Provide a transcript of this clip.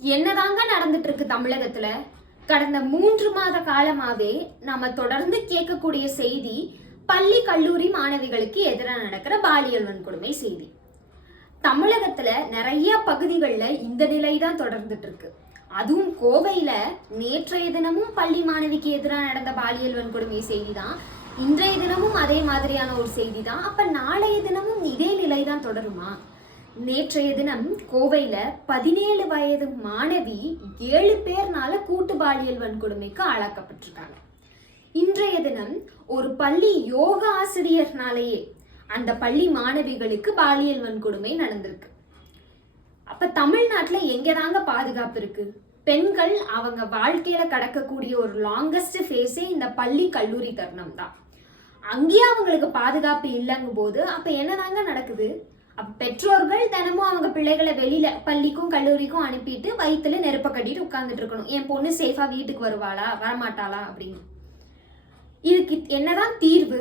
என்னதாங்க நடந்துட்டு இருக்கு தமிழகத்துல? கடந்த 3 மாத காலமாவே நாம தொடர்ந்து கேட்கக்கூடிய செய்தி பள்ளி கல்லூரி மாணவிகளுக்கு எதிராக நடக்கிற பாலியல் வன்கொடுமை செய்தி. தமிழகத்துல நிறைய பகுதிகளில் இந்த நிலை தான் தொடர்ந்துட்டு இருக்கு. அதுவும் கோவையில நேற்றைய தினமும் பள்ளி மாணவிக்கு எதிராக நடந்த பாலியல் வன்கொடுமை செய்தி தான். இன்றைய தினமும் அதே மாதிரியான ஒரு செய்தி தான். அப்ப நாளைய தினமும் இதே நிலை தான் தொடருமா? நேற்றைய தினம் கோவையில 17 வயது மாணவி 7 பேர்னால கூட்டு பாலியல் வன்கொடுமைக்கு ஆளாக்கப்பட்டிருக்காங்க. இன்றைய தினம் ஒரு பள்ளி யோகா ஆசிரியர்னாலேயே அந்த பள்ளி மாணவிகளுக்கு பாலியல் வன்கொடுமை நடந்திருக்கு. அப்ப தமிழ்நாட்டுல எங்கதாங்க பாதுகாப்பு இருக்கு? பெண்கள் அவங்க வாழ்க்கையில கடக்கக்கூடிய ஒரு லாங்கஸ்ட் ஃபேஸே இந்த பள்ளி கல்லூரி தருணம் தான். அங்கேயே அவங்களுக்கு பாதுகாப்பு இல்லைங்கும் போது அப்ப என்னதாங்க நடக்குது? அப்ப பெற்றோர்கள் தினமும் அவங்க பிள்ளைகளை வெளியில பள்ளிக்கும் கல்லூரிக்கும் அனுப்பிட்டு வயிற்றுல நெருப்ப கட்டிட்டு உட்கார்ந்துட்டு இருக்கணும். என் பொண்ணு சேஃபா வீட்டுக்கு வருவாளா வரமாட்டாளா அப்படின்னு. இதுக்கு என்னதான் தீர்வு?